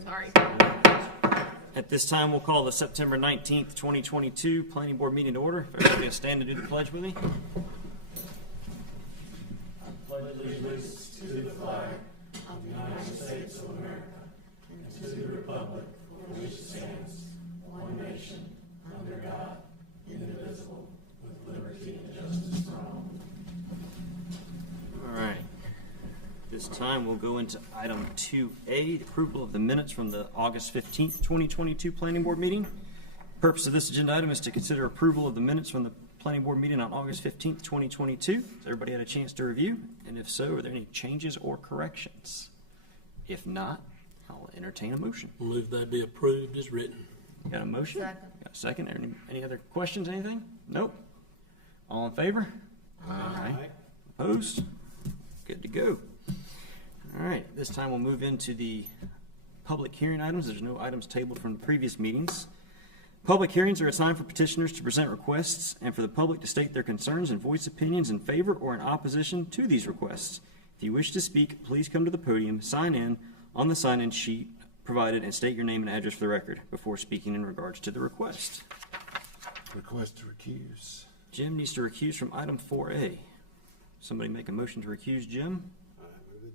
Sorry. At this time, we'll call the September 19th, 2022 Planning Board meeting to order. If everybody will stand to do the pledge with me. I pledge allegiance to the flag of the United States of America and to the republic for which it stands, one nation, under God, indivisible, with liberty and justice for all. All right. This time, we'll go into item 2A, the approval of the minutes from the August 15th, 2022 Planning Board meeting. The purpose of this agenda item is to consider approval of the minutes from the Planning Board meeting on August 15th, 2022. Has everybody had a chance to review? And if so, are there any changes or corrections? If not, I'll entertain a motion. Move that be approved as written. Got a motion? Second. Got a second? Any other questions, anything? Nope. All in favor? Aye. Opposed? Good to go. All right, this time we'll move into the public hearing items. There's no items tabled from the previous meetings. Public hearings are a time for petitioners to present requests and for the public to state their concerns and voice opinions in favor or in opposition to these requests. If you wish to speak, please come to the podium, sign in on the sign-in sheet provided, and state your name and address for the record before speaking in regards to the request. Request to recuse. Jim needs to recuse from item 4A. Somebody make a motion to recuse Jim.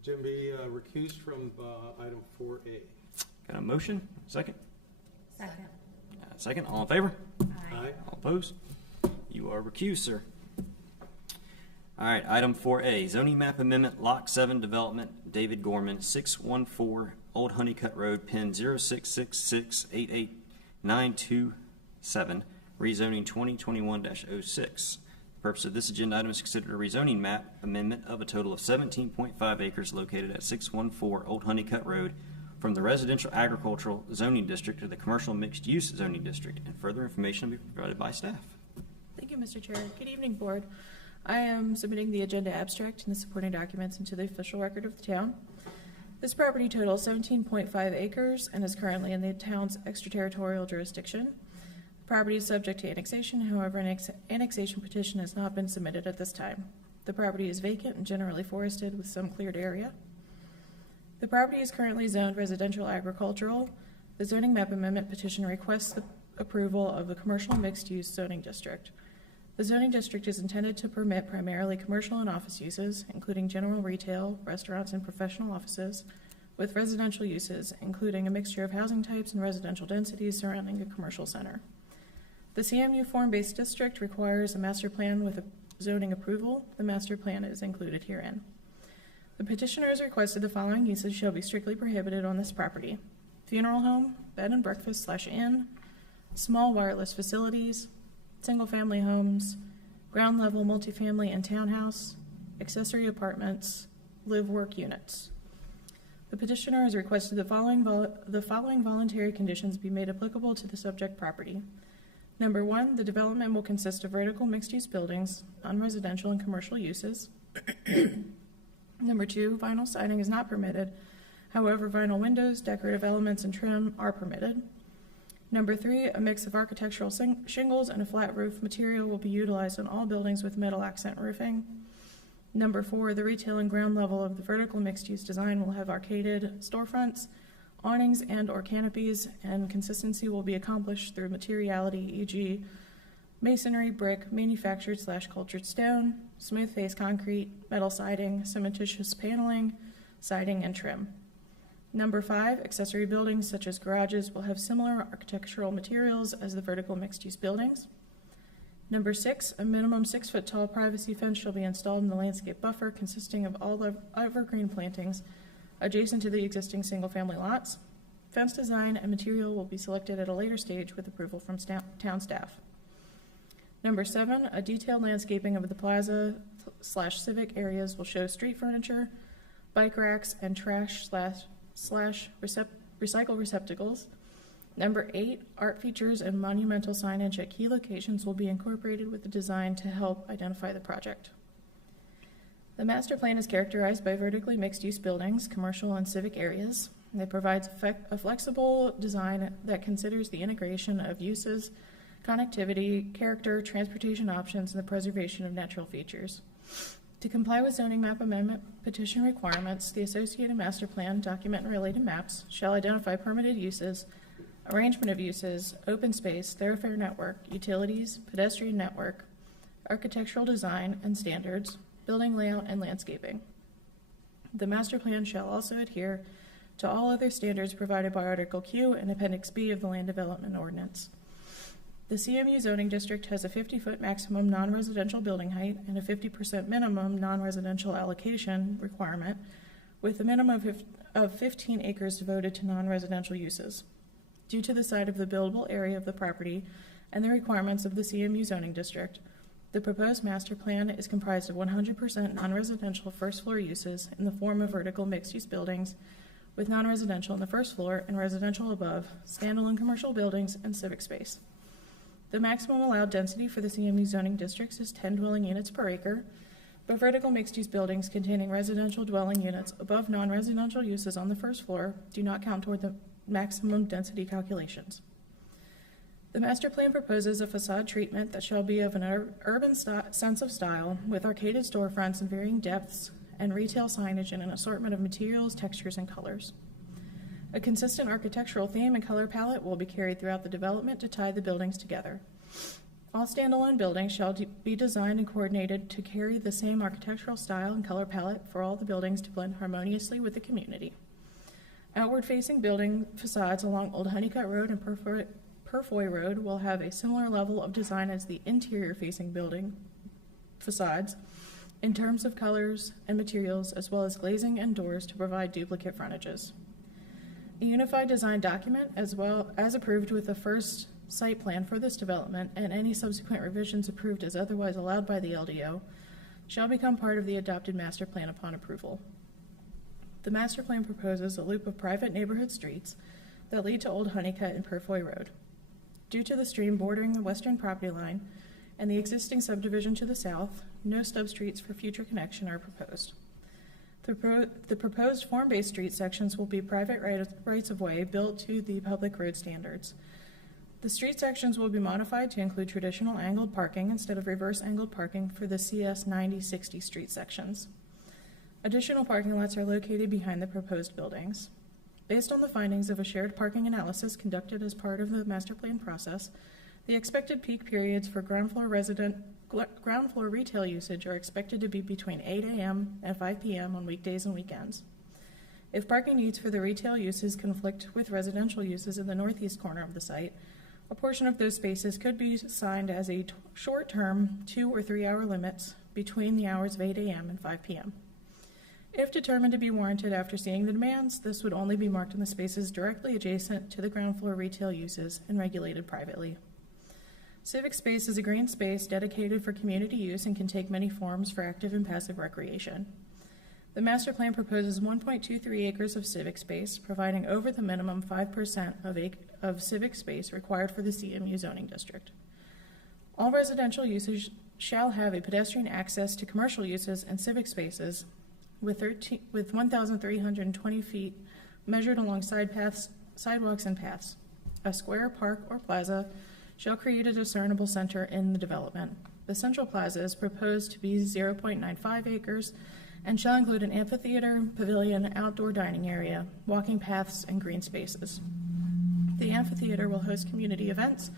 Jim be recused from item 4A. Got a motion? Second? Second. Second. All in favor? Aye. All opposed? You are recused, sir. All right, item 4A, zoning map amendment, Lot 7 development, David Gorman, 614 Old Honeycutt Road, pin 0666888927, rezoning 2021-06. The purpose of this agenda item is to consider a rezoning map amendment of a total of 17.5 acres located at 614 Old Honeycutt Road from the residential agricultural zoning district to the commercial mixed use zoning district, and further information will be provided by staff. Thank you, Mr. Chair. Good evening, Board. I am submitting the agenda abstract and the supporting documents into the official record of the town. This property totals 17.5 acres and is currently in the town's extraterritorial jurisdiction. The property is subject to annexation, however, an annexation petition has not been submitted at this time. The property is vacant and generally forested with some cleared area. The property is currently zoned residential agricultural. The zoning map amendment petition requests the approval of the commercial mixed-use zoning district. The zoning district is intended to permit primarily commercial and office uses, including general retail, restaurants, and professional offices, with residential uses, including a mixture of housing types and residential densities surrounding a commercial center. The CMU form-based district requires a master plan with a zoning approval. The master plan is included herein. The petitioner has requested the following uses shall be strictly prohibited on this property: funeral home, bed and breakfast / inn, small wireless facilities, single-family homes, ground-level multifamily and townhouse, accessory apartments, live-work units. The petitioner has requested the following voluntary conditions be made applicable to the subject property. Number 1, the development will consist of vertical mixed-use buildings, non-residential and commercial uses. Number 2, vinyl siding is not permitted. However, vinyl windows, decorative elements, and trim are permitted. Number 3, a mix of architectural shingles and a flat roof material will be utilized on all buildings with metal accent roofing. Number 4, the retail and ground level of the vertical mixed-use design will have arcaded storefronts, awnings and/or canopies, and consistency will be accomplished through materiality, e.g. masonry, brick, manufactured / cultured stone, smooth face concrete, metal siding, cementitious paneling, siding, and trim. Number 5, accessory buildings such as garages will have similar architectural materials as the vertical mixed-use buildings. Number 6, a minimum 6-foot tall privacy fence shall be installed in the landscape buffer consisting of all evergreen plantings adjacent to the existing single-family lots. Fence design and material will be selected at a later stage with approval from town staff. Number 7, a detailed landscaping of the plaza / civic areas will show street furniture, bike racks, and trash / recycle receptacles. Number 8, art features and monumental signage at key locations will be incorporated with the design to help identify the project. The master plan is characterized by vertically mixed-use buildings, commercial and civic areas. It provides a flexible design that considers the integration of uses, connectivity, character, transportation options, and the preservation of natural features. To comply with zoning map amendment petition requirements, the associated master plan document and related maps shall identify permitted uses, arrangement of uses, open space, thoroughfare network, utilities, pedestrian network, architectural design and standards, building layout, and landscaping. The master plan shall also adhere to all other standards provided by Article Q and Appendix B of the Land Development Ordinance. The CMU zoning district has a 50-foot maximum non-residential building height and a 50% minimum non-residential allocation requirement, with a minimum of 15 acres devoted to non-residential uses. Due to the site of the buildable area of the property and the requirements of the CMU zoning district, the proposed master plan is comprised of 100% non-residential first-floor uses in the form of vertical mixed-use buildings, with non-residential on the first floor and residential above, standalone commercial buildings, and civic space. The maximum allowed density for the CMU zoning districts is 10 dwelling units per acre, but vertical mixed-use buildings containing residential dwelling units above non-residential uses on the first floor do not count toward the maximum density calculations. The master plan proposes a facade treatment that shall be of an urban sense of style, with arcaded storefronts in varying depths and retail signage in an assortment of materials, textures, and colors. A consistent architectural theme and color palette will be carried throughout the development to tie the buildings together. All standalone buildings shall be designed and coordinated to carry the same architectural style and color palette for all the buildings to blend harmoniously with the community. Outward-facing building facades along Old Honeycutt Road and Purfoy Road will have a similar level of design as the interior-facing building facades in terms of colors and materials, as well as glazing and doors to provide duplicate frontages. A unified design document, as well as approved with the first site plan for this development and any subsequent revisions approved as otherwise allowed by the LDO, shall become part of the adopted master plan upon approval. The master plan proposes a loop of private neighborhood streets that lead to Old Honeycutt and Purfoy Road. Due to the stream bordering the western property line and the existing subdivision to the south, no stub streets for future connection are proposed. The proposed form-based street sections will be private rights-of-way built to the public road standards. The street sections will be modified to include traditional angled parking instead of reverse angled parking for the CS 90-60 street sections. Additional parking lots are located behind the proposed buildings. Based on the findings of a shared parking analysis conducted as part of the master plan process, the expected peak periods for ground floor retail usage are expected to be between 8 a.m. and 5 p.m. on weekdays and weekends. If parking needs for the retail uses conflict with residential uses in the northeast corner of the site, a portion of those spaces could be assigned as a short-term 2 or 3 hour limits between the hours of 8 a.m. and 5 p.m. If determined to be warranted after seeing the demands, this would only be marked in the spaces directly adjacent to the ground floor retail uses and regulated privately. Civic space is a green space dedicated for community use and can take many forms for active and passive recreation. The master plan proposes 1.23 acres of civic space, providing over the minimum 5% of civic space required for the CMU zoning district. All residential uses shall have a pedestrian access to commercial uses and civic spaces with 1,320 feet measured along sidewalks and paths. A square, park, or plaza shall create a discernible center in the development. The central plaza is proposed to be 0.95 acres and shall include an amphitheater, pavilion, outdoor dining area, walking paths, and green spaces. The amphitheater will host community events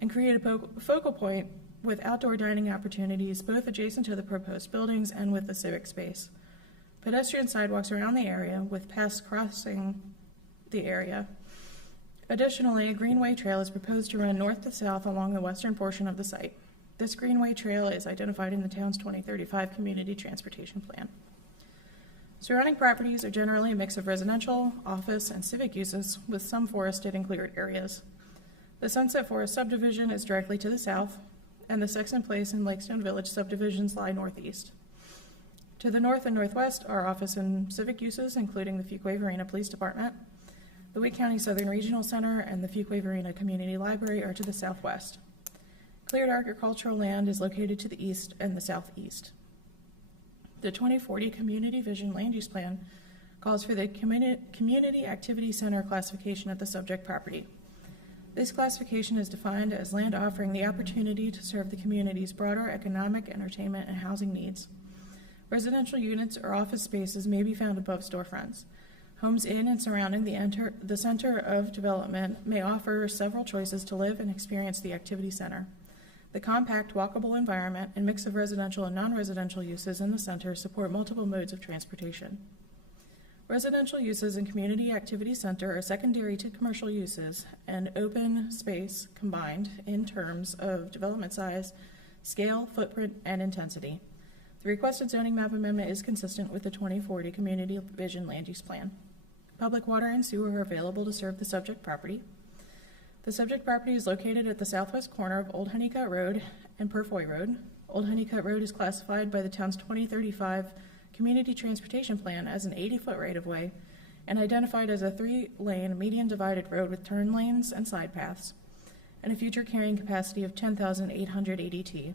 and create a focal point with outdoor dining opportunities both adjacent to the proposed buildings and with the civic space. Pedestrian sidewalks around the area with paths crossing the area. Additionally, a greenway trail is proposed to run north to south along the western portion of the site. This greenway trail is identified in the town's 2035 Community Transportation Plan. Surrounding properties are generally a mix of residential, office, and civic uses with some forested and cleared areas. The Sunset Forest subdivision is directly to the south, and the Sexton Place and Lakestone Village subdivisions lie northeast. To the north and northwest are office and civic uses, including the Fuquay-Varina Police Department. The Wake County Southern Regional Center and the Fuquay-Varina Community Library are to the southwest. Cleared agricultural land is located to the east and the southeast. The 2040 Community Vision Land Use Plan calls for the Community Activity Center classification at the subject property. This classification is defined as land offering the opportunity to serve the community's broader economic, entertainment, and housing needs. Residential units or office spaces may be found above storefronts. Homes in and surrounding the center of development may offer several choices to live and experience the activity center. The compact, walkable environment and mix of residential and non-residential uses in the center support multiple modes of transportation. Residential uses in Community Activity Center are secondary to commercial uses and open space combined in terms of development size, scale, footprint, and intensity. The requested zoning map amendment is consistent with the 2040 Community Vision Land Use Plan. Public water and sewer are available to serve the subject property. The subject property is located at the southwest corner of Old Honeycutt Road and Purfoy Road. Old Honeycutt Road is classified by the town's 2035 Community Transportation Plan as an 80-foot right-of-way and identified as a 3-lane median divided road with turn lanes and side paths, and a future carrying capacity of 10,800 ADT.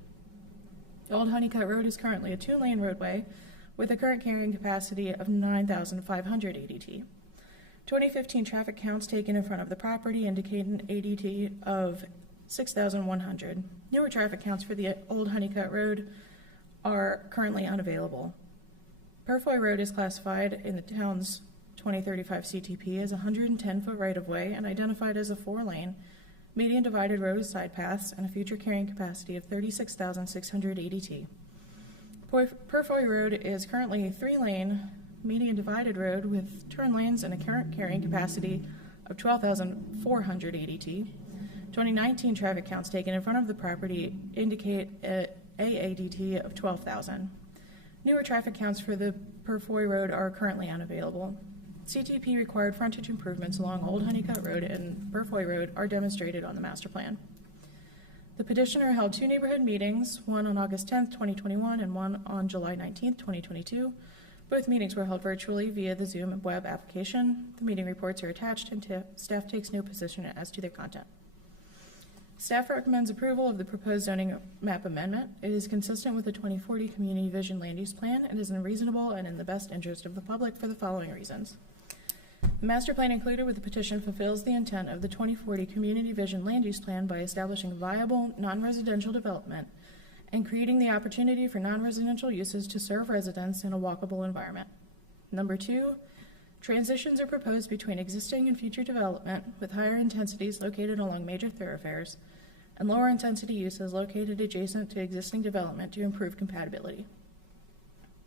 Old Honeycutt Road is currently a 2-lane roadway with a current carrying capacity of 9,500 ADT. 2015 traffic counts taken in front of the property indicate an ADT of 6,100. Newer traffic counts for the Old Honeycutt Road are currently unavailable. Purfoy Road is classified in the town's 2035 CTP as a 110-foot right-of-way and identified as a 4-lane median divided road with side paths and a future carrying capacity of 36,600 ADT. Purfoy Road is currently a 3-lane median divided road with turn lanes and a current carrying capacity of 12,400 ADT. 2019 traffic counts taken in front of the property indicate a ADT of 12,000. Newer traffic counts for the Purfoy Road are currently unavailable. CTP required frontage improvements along Old Honeycutt Road and Purfoy Road are demonstrated on the master plan. The petitioner held 2 neighborhood meetings, one on August 10th, 2021 and one on July 19th, 2022. Both meetings were held virtually via the Zoom web application. The meeting reports are attached and staff takes no position as to their content. Staff recommends approval of the proposed zoning map amendment. It is consistent with the 2040 Community Vision Land Use Plan and is reasonable and in the best interest of the public for the following reasons. The master plan included with the petition fulfills the intent of the 2040 Community Vision Land Use Plan by establishing viable non-residential development and creating the opportunity for non-residential uses to serve residents in a walkable environment. Number 2, transitions are proposed between existing and future development with higher intensities located along major thoroughfares and lower intensity uses located adjacent to existing development to improve compatibility.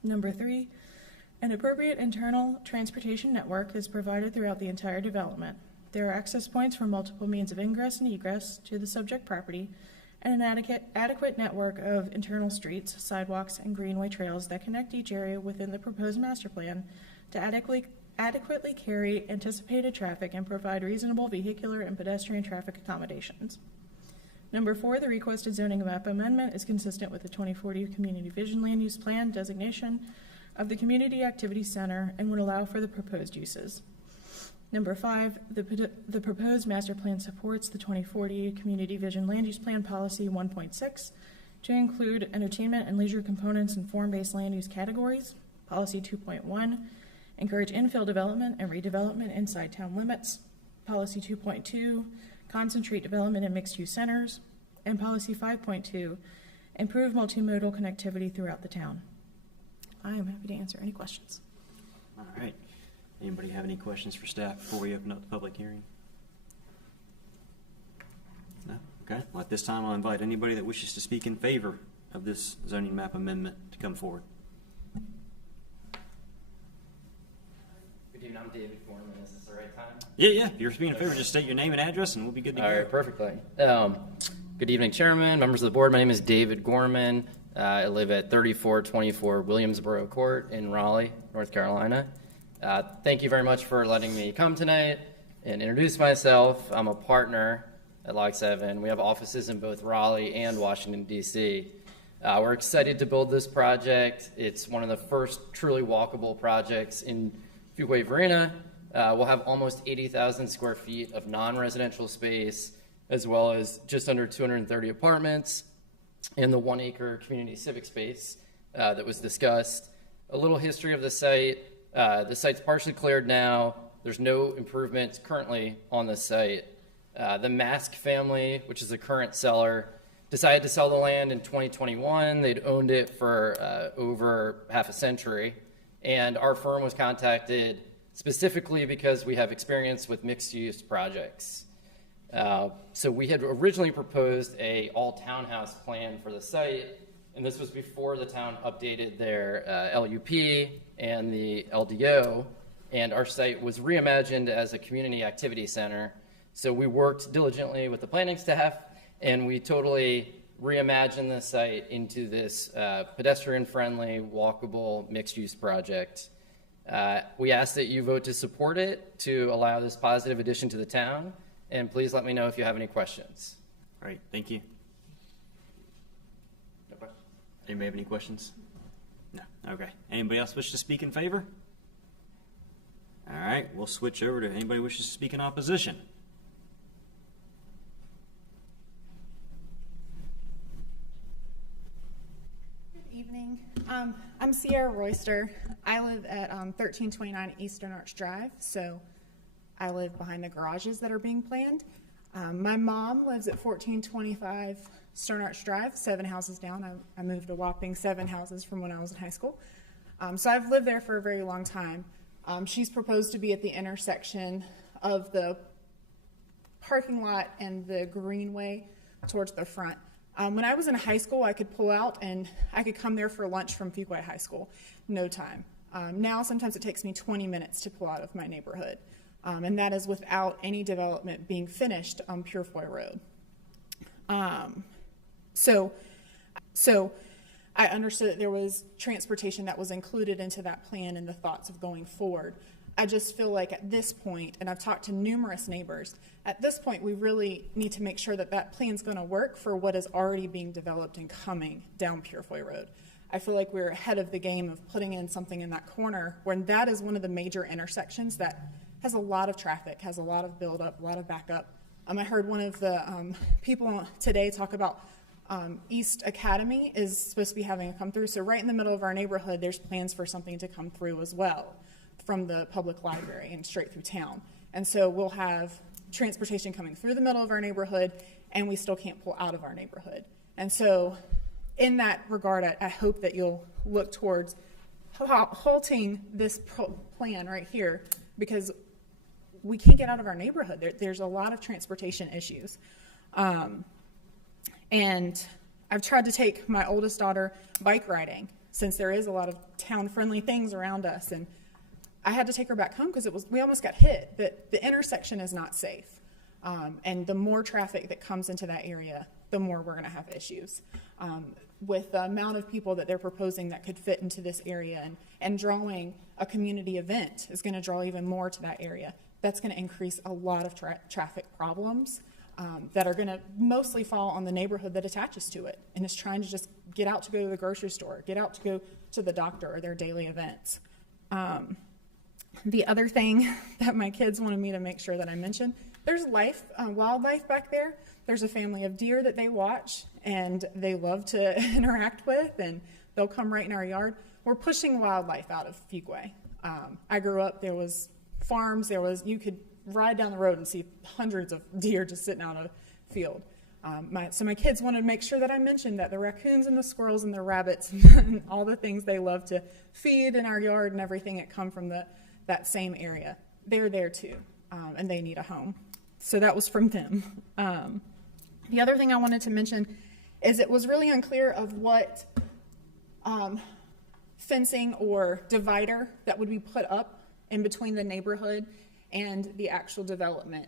Number 3, an appropriate internal transportation network is provided throughout the entire development. There are access points for multiple means of ingress and egress to the subject property and an adequate network of internal streets, sidewalks, and greenway trails that connect each area within the proposed master plan to adequately carry anticipated traffic and provide reasonable vehicular and pedestrian traffic accommodations. Number 4, the requested zoning map amendment is consistent with the 2040 Community Vision Land Use Plan designation of the Community Activity Center and would allow for the proposed uses. Number 5, the proposed master plan supports the 2040 Community Vision Land Use Plan Policy 1.6 to include entertainment and leisure components in form-based land use categories. Policy 2.1, encourage infill development and redevelopment inside town limits. Policy 2.2, concentrate development in mixed-use centers. And Policy 5.2, improve multimodal connectivity throughout the town. I am happy to answer any questions. All right. Anybody have any questions for staff before we open up the public hearing? No? Okay. Well, at this time, I'll invite anybody that wishes to speak in favor of this zoning map amendment to come forward. Good evening, I'm David Gorman. Is this the right time? Yeah. If you're speaking in favor, just state your name and address, and we'll be good to go. All right, perfectly. Good evening, Chairman, members of the board. My name is David Gorman. I live at 3424 Williamsboro Court in Raleigh, North Carolina. Thank you very much for letting me come tonight and introduce myself. I'm a partner at Log 7. We have offices in both Raleigh and Washington, D.C. We're excited to build this project. It's one of the first truly walkable projects in Fuquay-Varina. We'll have almost 80,000 square feet of non-residential space, as well as just under 230 apartments in the 1-acre community civic space that was discussed. A little history of the site. The site's partially cleared now. There's no improvements currently on the site. The Mask family, which is the current seller, decided to sell the land in 2021. They'd owned it for over half a century. And our firm was contacted specifically because we have experience with mixed-use projects. So we had originally proposed a all-townhouse plan for the site, and this was before the town updated their LUP and the LDO, and our site was reimagined as a community activity center. So we worked diligently with the planning staff, and we totally reimagined the site into this pedestrian-friendly, walkable, mixed-use project. We ask that you vote to support it to allow this positive addition to the town, and please let me know if you have any questions. All right, thank you. No questions? Anybody have any questions? No. Okay. Anybody else wish to speak in favor? All right, we'll switch over to anybody wishes to speak in opposition. Good evening. I'm Sierra Royster. I live at 1329 Eastern Arch Drive, so I live behind the garages that are being planned. My mom lives at 1425 Stern Arch Drive, 7 houses down. I moved a whopping 7 houses from when I was in high school. So I've lived there for a very long time. She's proposed to be at the intersection of the parking lot and the greenway towards the front. When I was in high school, I could pull out and I could come there for lunch from Fuquay High School, no time. Now, sometimes it takes me 20 minutes to pull out of my neighborhood, and that is without any development being finished on Purefoy Road. So I understood that there was transportation that was included into that plan and the thoughts of going forward. I just feel like at this point, and I've talked to numerous neighbors, at this point we really need to make sure that that plan's going to work for what is already being developed and coming down Purefoy Road. I feel like we're ahead of the game of putting in something in that corner when that is one of the major intersections that has a lot of traffic, has a lot of buildup, a lot of backup. I heard one of the people today talk about East Academy is supposed to be having a come through. So right in the middle of our neighborhood, there's plans for something to come through as well from the public library and straight through town. And so we'll have transportation coming through the middle of our neighborhood, and we still can't pull out of our neighborhood. And so in that regard, I hope that you'll look towards halting this plan right here, because we can't get out of our neighborhood. There's a lot of transportation issues. And I've tried to take my oldest daughter bike riding, since there is a lot of town-friendly things around us, and I had to take her back home because we almost got hit. The intersection is not safe, and the more traffic that comes into that area, the more we're going to have issues. With the amount of people that they're proposing that could fit into this area, and drawing a community event is going to draw even more to that area. That's going to increase a lot of traffic problems that are going to mostly fall on the neighborhood that attaches to it and is trying to just get out to go to the grocery store, get out to go to the doctor or their daily events. The other thing that my kids wanted me to make sure that I mentioned, there's wildlife back there. There's a family of deer that they watch and they love to interact with, and they'll come right in our yard. We're pushing wildlife out of Fuquay. I grew up, there was farms, you could ride down the road and see hundreds of deer just sitting out of a field. So my kids wanted to make sure that I mentioned that the raccoons and the squirrels and the rabbits and all the things they love to feed in our yard and everything that come from that same area, they're there too, and they need a home. So that was from them. The other thing I wanted to mention is it was really unclear of what fencing or divider that would be put up in between the neighborhood and the actual development.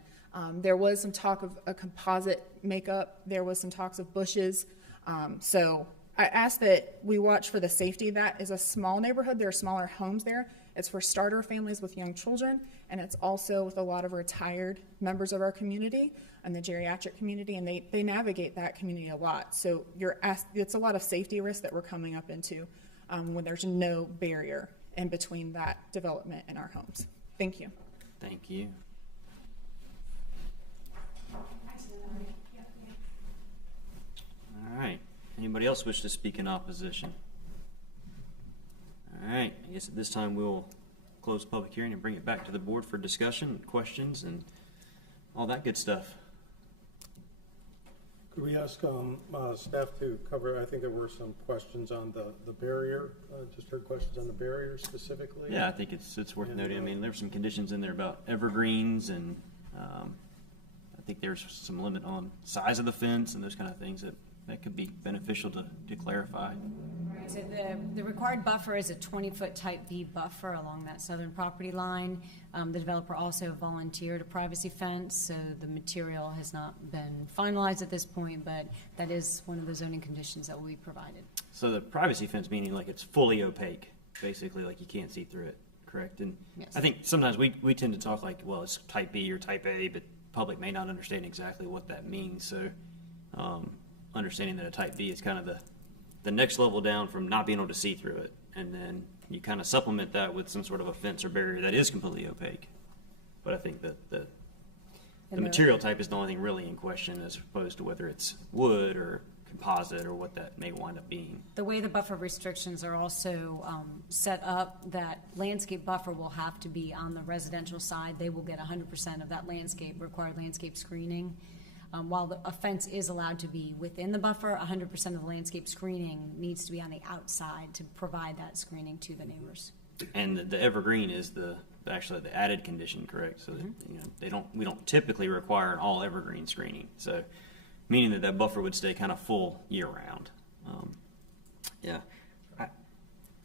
There was some talk of a composite makeup. There was some talks of bushes. So I asked that we watch for the safety. That is a small neighborhood. There are smaller homes there. It's for starter families with young children, and it's also with a lot of retired members of our community and the geriatric community, and they navigate that community a lot. So it's a lot of safety risks that we're coming up into when there's no barrier in between that development and our homes. Thank you. Thank you. All right. Anybody else wish to speak in opposition? All right. I guess at this time we'll close the public hearing and bring it back to the board for discussion, questions, and all that good stuff. Could we ask staff to cover, I think there were some questions on the barrier, just heard questions on the barrier specifically. Yeah, I think it's worth noting. I mean, there's some conditions in there about evergreens, and I think there's some limit on size of the fence and those kind of things that could be beneficial to clarify. Right, so the required buffer is a 20-foot type B buffer along that southern property line. The developer also volunteered a privacy fence, so the material has not been finalized at this point, but that is one of the zoning conditions that will be provided. So the privacy fence meaning like it's fully opaque, basically, like you can't see through it, correct? And Yes. I think sometimes we tend to talk like, well, it's type B or type A, but public may not understand exactly what that means. So understanding that a type B is kind of the next level down from not being able to see through it, and then you kind of supplement that with some sort of a fence or barrier that is completely opaque. But I think that the material type is the only thing really in question, as opposed to whether it's wood or composite or what that may wind up being. The way the buffer restrictions are also set up, that landscape buffer will have to be on the residential side. They will get 100% of that required landscape screening. While a fence is allowed to be within the buffer, 100% of the landscape screening needs to be on the outside to provide that screening to the neighbors. And the evergreen is actually the added condition, correct? So that, we don't typically require an all evergreen screening. So meaning that buffer would stay kind of full year round. Yeah,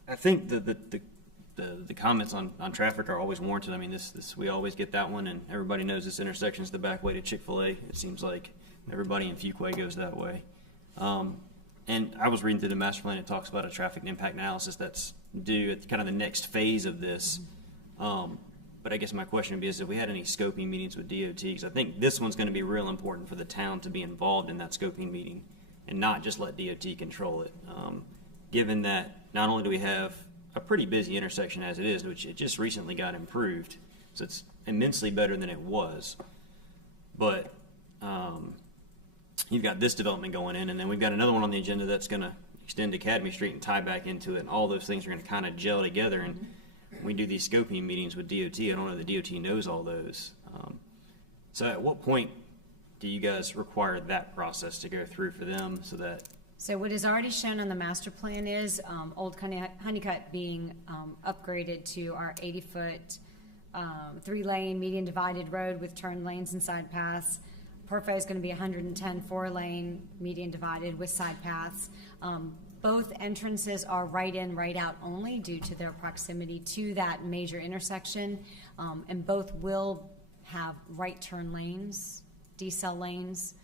I think the comments on traffic are always warranted. I mean, this we always get that one, and everybody knows this intersection is the back way to Chick-fil-A. It seems like everybody in Fuquay goes that way. And I was reading through the master plan. It talks about a traffic impact analysis that's due at kind of the next phase of this. But I guess my question would be is if we had any scoping meetings with DOT, because I think this one's going to be real important for the town to be involved in that scoping meeting and not just let DOT control it. Given that not only do we have a pretty busy intersection as it is, which it just recently got improved, so it's immensely better than it was, but you've got this development going in, and then we've got another one on the agenda that's going to extend Academy Street and tie back into it, and all those things are going to kind of gel together. And we do these scoping meetings with DOT. I don't know that DOT knows all those. So at what point do you guys require that process to go through for them so that? So what is already shown on the master plan is Old Honeycutt being upgraded to our 80-foot 3-lane median divided road with turn lanes and side paths. Perfo is going to be 110 4-lane median divided with side paths. Both entrances are right in, right out only due to their proximity to that major intersection, and both will have right turn lanes, decel lanes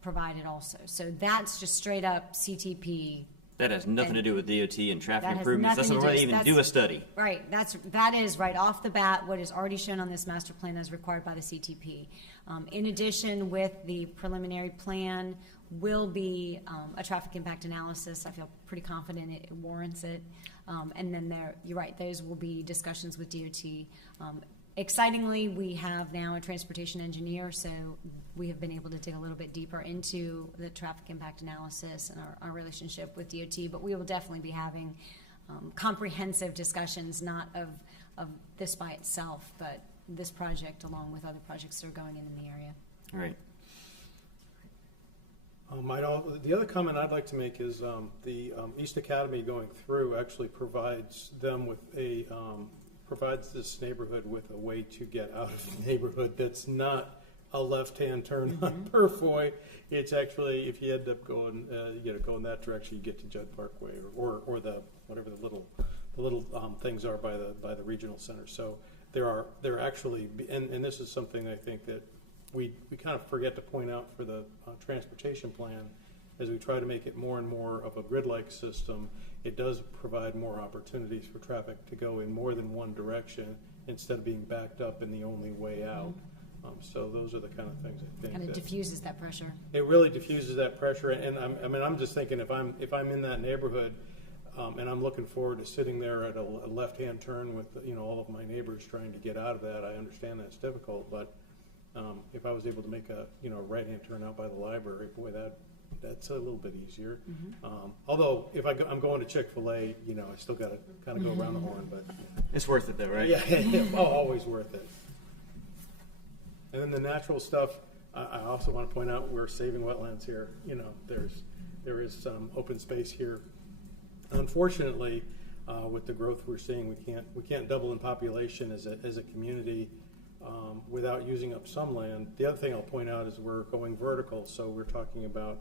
provided also. So that's just straight up CTP. That has nothing to do with DOT and traffic That has improvements. That's nothing not to really do- even do a study. Right, that is right off the bat what is already shown on this master plan as required by the CTP. In addition, with the preliminary plan will be a traffic impact analysis. I feel pretty confident it warrants it. And then you're right, those will be discussions with DOT. Excitingly, we have now a transportation engineer, so we have been able to dig a little bit deeper into the traffic impact analysis and our relationship with DOT, but we will definitely be having comprehensive discussions, not of this by itself, but this project along with other projects that are going in the area. All right. The other comment I'd like to make is the East Academy going through actually provides them with provides this neighborhood with a way to get out of the neighborhood that's not a left-hand turn on Purfoy. It's actually, if you end up going, go in that direction, you get to Judd Parkway or the whatever the little things are by the regional center. So there are actually, and this is something I think that we kind of forget to point out for the transportation plan as we try to make it more and more of a grid-like system. It does provide more opportunities for traffic to go in more than one direction instead of being backed up in the only way out. So those are the kind of things I think And it that diffuses that pressure. it really diffuses that pressure. And I'm just thinking if I'm in that neighborhood and I'm looking forward to sitting there at a left-hand turn with all of my neighbors trying to get out of that, I understand that's difficult. But if I was able to make a right-hand turn out by the library, boy, that's a little bit easier. Although if I'm going to Chick-fil-A, I still got to kind of go around the horn, but It's worth it though, right? yeah, always worth it. And then the natural stuff, I also want to point out we're saving wetlands here. You know, there is some open space here. Unfortunately, with the growth we're seeing, we can't double in population as a community without using up some land. The other thing I'll point out is we're going vertical, so we're talking about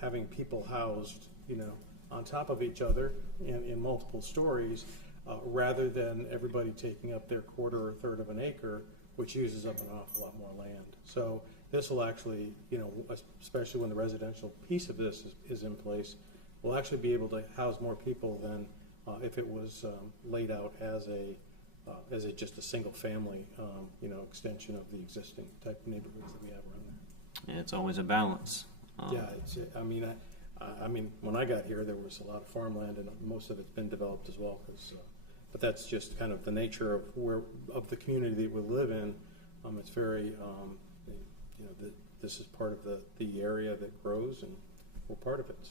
having people housed, you know, on top of each other in multiple stories, rather than everybody taking up their quarter or third of an acre, which uses up an awful lot more land. So this will actually, you know, especially when the residential piece of this is in place, we'll actually be able to house more people than if it was laid out as just a single family, you know, extension of the existing type of neighborhoods that we have around there. Yeah, it's always a balance. Yeah, I mean, when I got here, there was a lot of farmland, and most of it's been developed as well. But that's just kind of the nature of the community that we live in. It's very, you know, this is part of the area that grows, and we're part of it. So.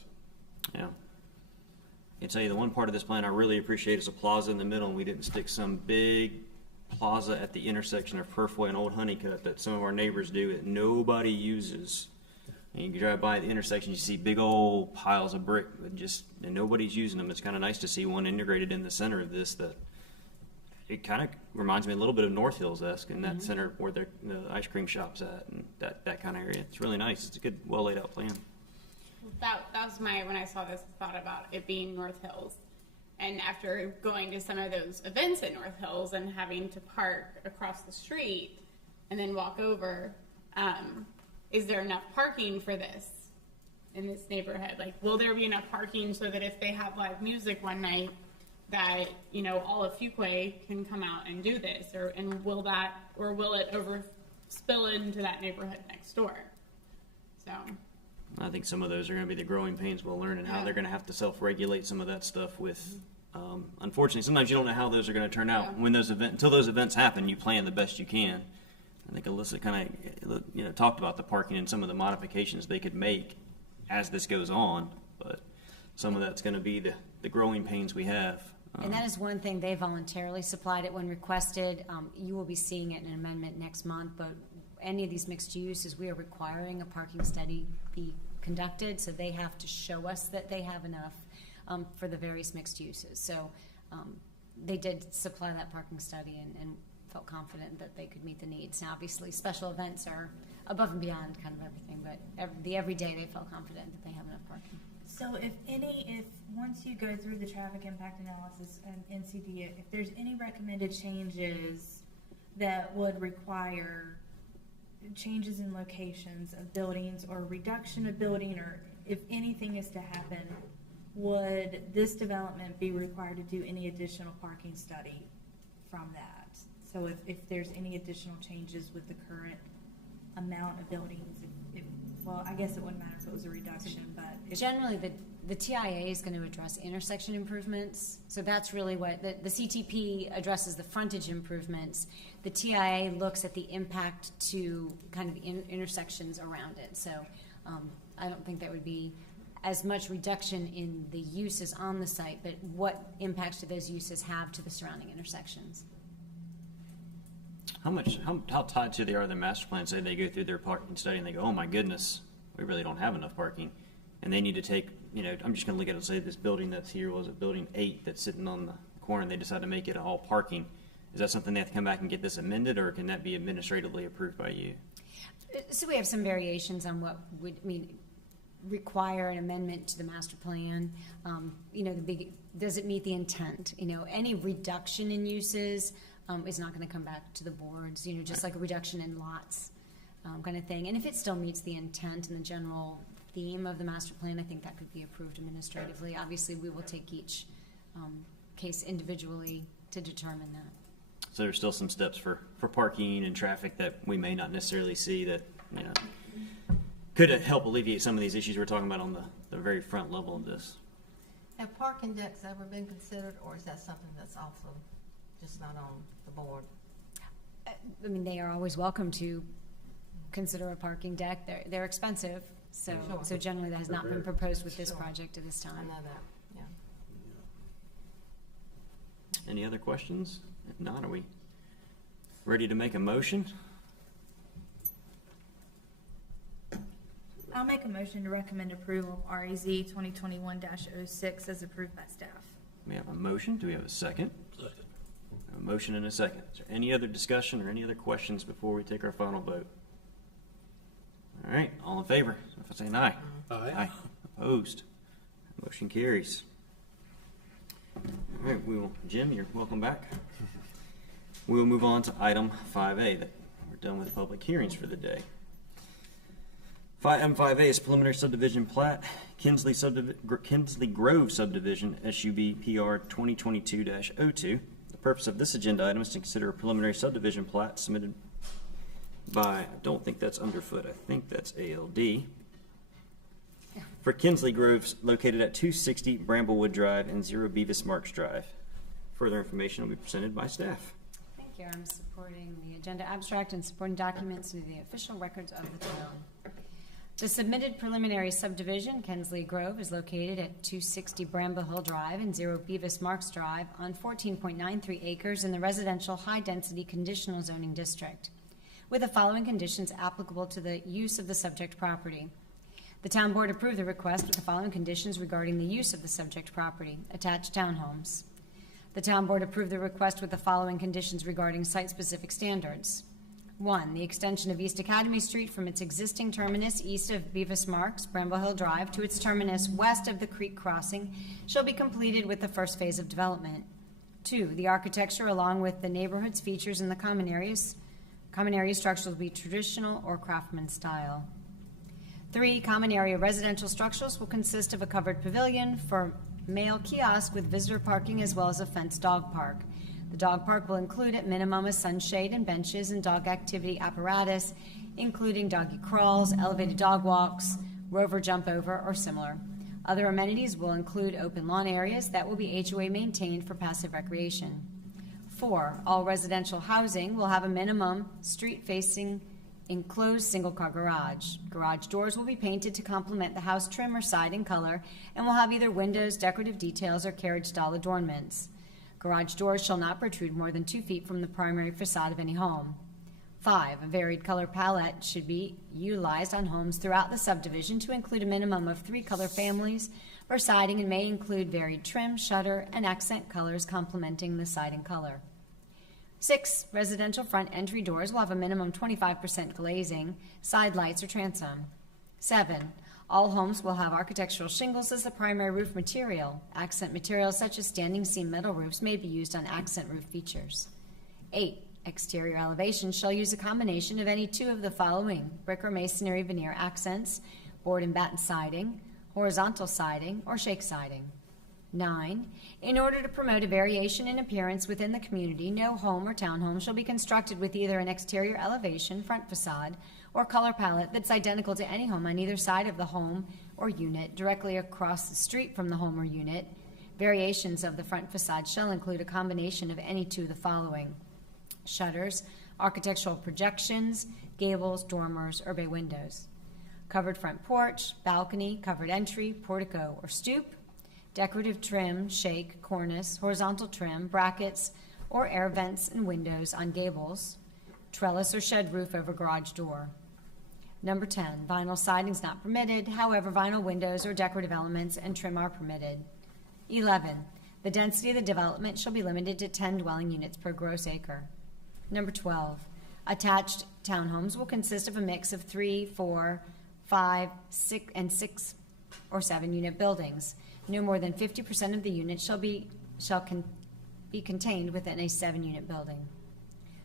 Yeah. I can tell you the one part of this plan I really appreciate is a plaza in the middle, and we didn't stick some big plaza at the intersection of Perfway and Old Honeycutt that some of our neighbors do that nobody uses. And you drive by the intersection, you see big old piles of brick, and nobody's using them. It's kind of nice to see one integrated in the center of this. That it kind of reminds me a little bit of North Hills-esque in that center where the ice cream shop's at, and that kind of area. It's really nice. It's a good, well laid out plan. That was when I saw this, thought about it being North Hills. And after going to some of those events at North Hills and having to park across the street and then walk over, is there enough parking for this in this neighborhood? Like, will there be enough parking so that if they have live music one night, that, you know, all of Fuquay can come out and do this? Or will it spill into that neighborhood next door? So I think some of those are going to be the growing pains we'll learn, and how they're going to have to self-regulate some of that stuff with, unfortunately, sometimes you don't know how those are going to turn out. When until those events happen, you plan the best you can. I think Alyssa kind of, you know, talked about the parking and some of the modifications they could make as this goes on, but some of that's going to be the growing pains we have. And that is one thing they voluntarily supplied it when requested. You will be seeing it in an amendment next month, but any of these mixed uses, we are requiring a parking study be conducted, so they have to show us that they have enough for the various mixed uses. So they did supply that parking study and felt confident that they could meet the needs. Now, obviously, special events are above and beyond kind of everything, but every day they felt confident that they have enough parking. So if once you go through the traffic impact analysis and NCD it, if there's any recommended changes that would require changes in locations of buildings or reduction of building, or if anything is to happen, would this development be required to do any additional parking study from that? So if there's any additional changes with the current amount of buildings, well, I guess it wouldn't matter if it was a reduction, but generally the TIA is going to address intersection improvements. So that's really what the CTP addresses, the frontage improvements. The TIA looks at the impact to kind of intersections around it. So I don't think that would be as much reduction in the uses on the site, but what impacts do those uses have to the surrounding intersections? How tied to they are the master plan? Say they go through their parking study and they go, oh my goodness, we really don't have enough parking, and they need to take, you know, I'm just going to look at it and say this building that's here was a building 8 that's sitting on the corner, and they decide to make it all parking. Is that something they have to come back and get this amended, or can that be administratively approved by you? So we have some variations on what would require an amendment to the master plan. You know, does it meet the intent? You know, any reduction in uses is not going to come back to the boards, you know, just like a reduction in lots kind of thing. And if it still meets the intent and the general theme of the master plan, I think that could be approved administratively. Obviously, we will take each case individually to determine that. So there's still some steps for parking and traffic that we may not necessarily see that, you know, could help alleviate some of these issues we're talking about on the very front level of this. Have parking decks ever been considered, or is that something that's also just not on the board? I mean, they are always welcome to consider a parking deck. They're expensive, so Sure. So generally that has not been proposed with this project at this I time. know that, yeah. Any other questions? If not, are we ready to make a motion? I'll make a motion to recommend approval of REZ 2021-06 as approved by staff. We have a motion. Do we have a second? Second. A motion and a second. Is there any other discussion or any other questions before we take our final vote? All right, all in favor? So if I say aye. Aye. Opposed? Motion carries. All right, Jim, you're welcome back. We will move on to item 5A. That we're done with public hearings for the day. 5A is preliminary subdivision plat, Kinsley Grove subdivision, SUB PR 2022-02. The purpose of this agenda item is to consider a preliminary subdivision plat submitted by, I don't think that's Underfoot, I think that's ALD, for Kinsley Groves located at 260 Bramblewood Drive and 0 Beavis Marks Drive. Further information will be presented by staff. Thank you. I'm supporting the agenda abstract and supporting documents to the official records of the town. The submitted preliminary subdivision, Kinsley Grove, is located at 260 Bramble Hill Drive and 0 Beavis Marks Drive on 14.93 acres in the residential high-density conditional zoning district, with the following conditions applicable to the use of the subject property. The town board approved the request with the following conditions regarding the use of the subject property: attached townhomes. The town board approved the request with the following conditions regarding site-specific standards. 1, the extension of East Academy Street from its existing terminus east of Beavis Marks, Bramble Hill Drive, to its terminus west of the creek crossing shall be completed with the first phase of development. 2, the architecture along with the neighborhood's features in the common area structures will be traditional or craftsman style. 3, common area residential structures will consist of a covered pavilion for male kiosk with visitor parking as well as a fenced dog park. The dog park will include at minimum a sunshade and benches and dog activity apparatus, including doggy crawls, elevated dog walks, rover jump over, or similar. Other amenities will include open lawn areas that will be HOA maintained for passive recreation. 4, all residential housing will have a minimum street-facing enclosed single-car garage. Garage doors will be painted to complement the house trim or siding color and will have either windows, decorative details, or carriage-style adornments. Garage doors shall not protrude more than 2 feet from the primary facade of any home. 5, a varied color palette should be utilized on homes throughout the subdivision to include a minimum of 3 color families for siding and may include varied trim, shutter, and accent colors complementing the siding color. 6, residential front entry doors will have a minimum 25% glazing, side lights, or transom. 7, all homes will have architectural shingles as the primary roof material. Accent materials such as standing seam metal roofs may be used on accent roof features. 8, exterior elevation shall use a combination of any 2 of the following: brick or masonry veneer accents, board and batten siding, horizontal siding, or shake siding. 9, in order to promote a variation in appearance within the community, no home or townhome shall be constructed with either an exterior elevation, front facade, or color palette that's identical to any home on either side of the home or unit directly across the street from the home or unit. Variations of the front facade shall include a combination of any 2 of the following: shutters, architectural projections, gables, dormers, or bay windows. Covered front porch, balcony, covered entry, portico, or stoop. Decorative trim, shake, cornice, horizontal trim, brackets, or air vents and windows on gables. Trellis or shed roof over garage door. Number 10, vinyl siding is not permitted. However, vinyl windows or decorative elements and trim are permitted. 11, the density of the development shall be limited to 10 dwelling units per gross acre. Number 12, attached townhomes will consist of a mix of 3, 4, 5, 6, and 6 or 7 unit buildings. No more than 50% of the units shall be contained within a 7-unit building.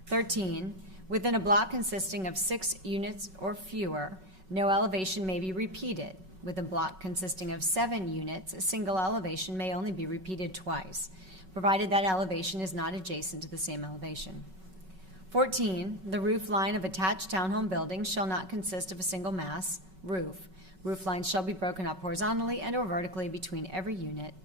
13, within a block consisting of 6 units or fewer, no elevation may be repeated. With a block consisting of 7 units, a single elevation may only be repeated twice, provided that elevation is not adjacent to the same elevation. 14, the roof line of attached townhome buildings shall not consist of a single mass roof. Roof lines shall be broken up horizontally and or vertically between every unit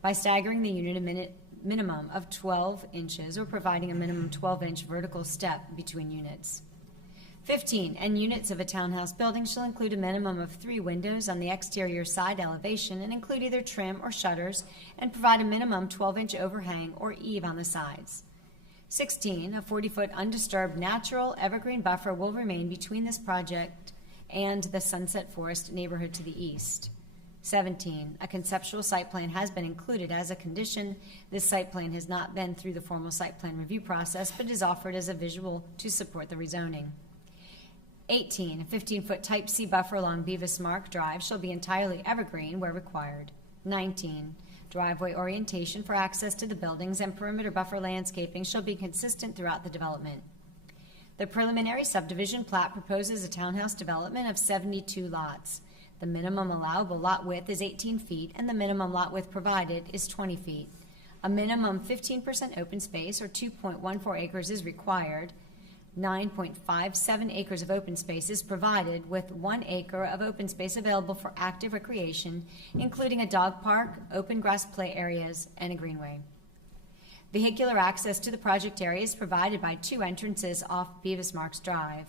by staggering the unit a minimum of 12 inches or providing a minimum 12-inch vertical step between units. 15, and units of a townhouse building shall include a minimum of 3 windows on the exterior side elevation and include either trim or shutters and provide a minimum 12-inch overhang or eave on the sides. 16, a 40-foot undisturbed natural evergreen buffer will remain between this project and the Sunset Forest neighborhood to the east. 17, a conceptual site plan has been included as a condition. This site plan has not been through the formal site plan review process, but is offered as a visual to support the rezoning. 18, a 15-foot type C buffer along Beavis Mark Drive shall be entirely evergreen where required. 19, driveway orientation for access to the buildings and perimeter buffer landscaping shall be consistent throughout the development. The preliminary subdivision plat proposes a townhouse development of 72 lots. The minimum allowable lot width is 18 feet, and the minimum lot width provided is 20 feet. A minimum 15% open space, or 2.14 acres, is required. 9.57 acres of open space is provided, with 1 acre of open space available for active recreation, including a dog park, open grass play areas, and a greenway. Vehicular access to the project area is provided by 2 entrances off Beavis Marks Drive.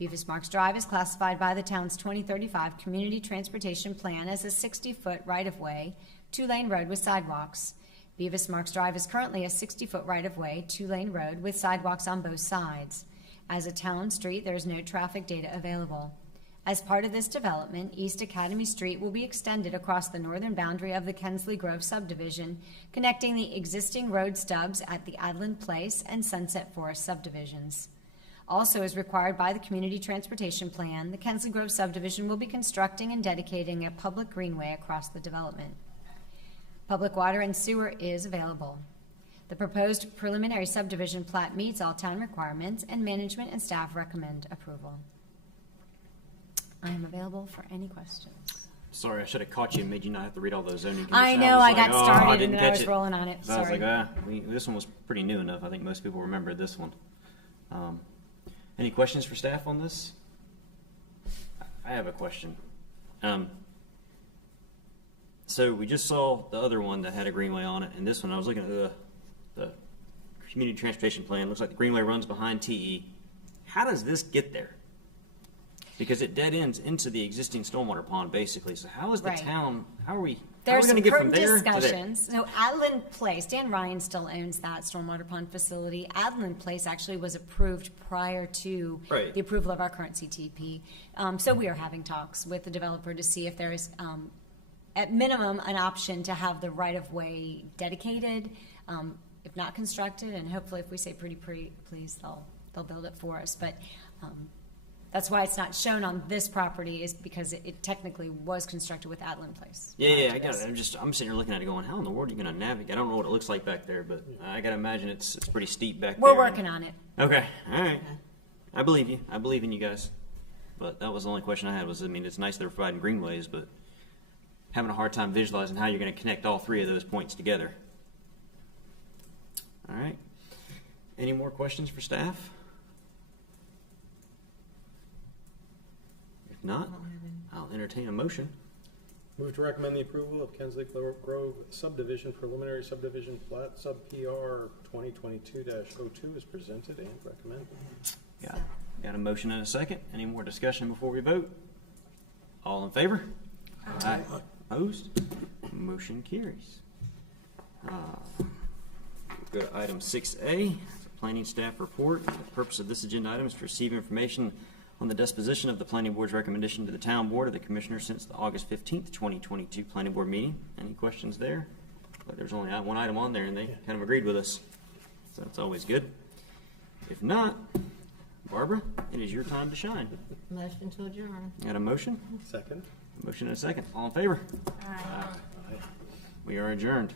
Beavis Marks Drive is classified by the town's 2035 Community Transportation Plan as a 60-foot right-of-way, 2-lane road with sidewalks. Beavis Marks Drive is currently a 60-foot right-of-way, 2-lane road with sidewalks on both sides. As a town street, there is no traffic data available. As part of this development, East Academy Street will be extended across the northern boundary of the Kensley Grove subdivision, connecting the existing road stubs at the Adland Place and Sunset Forest subdivisions. Also, as required by the Community Transportation Plan, the Kensley Grove subdivision will be constructing and dedicating a public greenway across the development. Public water and sewer is available. The proposed preliminary subdivision plat meets all town requirements, and management and staff recommend approval. I am available for any questions. Sorry, I should have caught you and made you not have to read all those zoning conditions. I know, I got started I didn't and then I catch was rolling on it. So I was Sorry. like, this one was pretty new enough. I think most people remember this one. Any questions for staff on this? I have a question. So we just saw the other one that had a greenway on it, and this one I was looking at the community transportation plan. Looks like the greenway runs behind TE. How does this get there? Because it dead ends into the existing stormwater pond, basically. So how is the Right. town? How are we There's going some to get from current there to there? discussions. So Adland Place, Dan Ryan still owns that stormwater pond facility. Adland Place actually was approved prior to Right. the approval of our current CTP. So we are having talks with the developer to see if there is, at minimum, an option to have the right-of-way dedicated, if not constructed, and hopefully if we say pretty please, they'll build it for us. But that's why it's not shown on this property, is because it technically was constructed with Adland Place. Yeah, I got it. I'm sitting here looking at it going, how in the world are you going to navigate? I don't know what it looks like back there, but I got to imagine it's pretty steep back there. We're working on it. Okay, all right. I believe you. I believe in you guys. But that was the only question I had was, it's nice they're providing greenways, but having a hard time visualizing how you're going to connect all 3 of those points together. All right. Any more questions for staff? If not, I'll entertain a motion. Move to recommend the approval of Kensley Grove subdivision preliminary subdivision plat sub PR 2022-02 is presented and recommended. Got a motion and a second. Any more discussion before we vote? All in favor? Aye. Opposed? Motion carries. Go to item 6A, it's a planning staff report. The purpose of this agenda item is to receive information on the disposition of the planning board's recommendation to the town board of the commissioners since the August 15th, 2022 planning board meeting. Any questions there? But there's only one item on there, and they kind of agreed with us, so that's always good. If not, Barbara, it is your time to shine. Motion to adjourn. Got a motion? Second. Motion and a second. All in favor? Aye. We are adjourned.